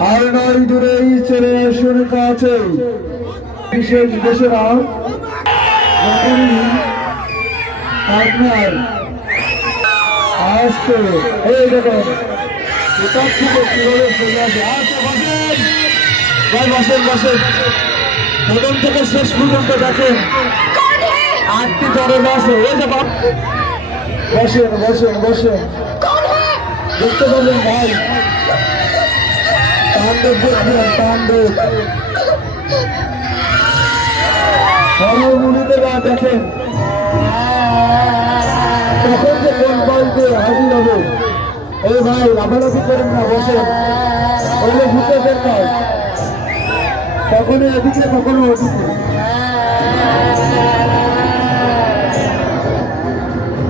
আর নয় দূরেই চলে আসুন কাছে। বিশেষ যখনই আপনার আসতে। এই দেখুন বসেন। বসেন বসেন। প্রথম থেকে শেষ পর্যন্ত দেখেন। আটটি তরে বসে। এই বসেন বসেন বসেন। দেখতে পাবেন ভাই তাণ্ডব দেখবেন তাণ্ডব সর্বমূলিদেরা দেখেন তখন যে কোন বাড়িতে হাজির হবে এই ভাই লাফালাফি করেন না বসেন ওইগুলো ভূতেদের কাজ কখনো এদিকে কখনো ওদিকে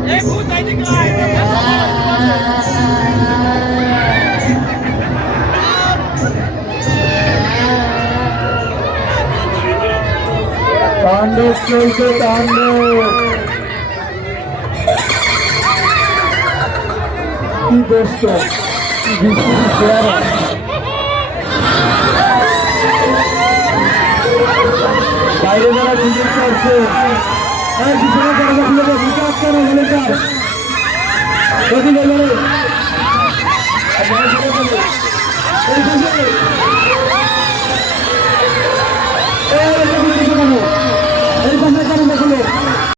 এ ভূত এইদিকে আয় তাণ্ডব চলছে তাণ্ডব কি দোস্ত বিশ্বের চেহারা বাইরে যারা ভিজিট করছে বিকাশ করো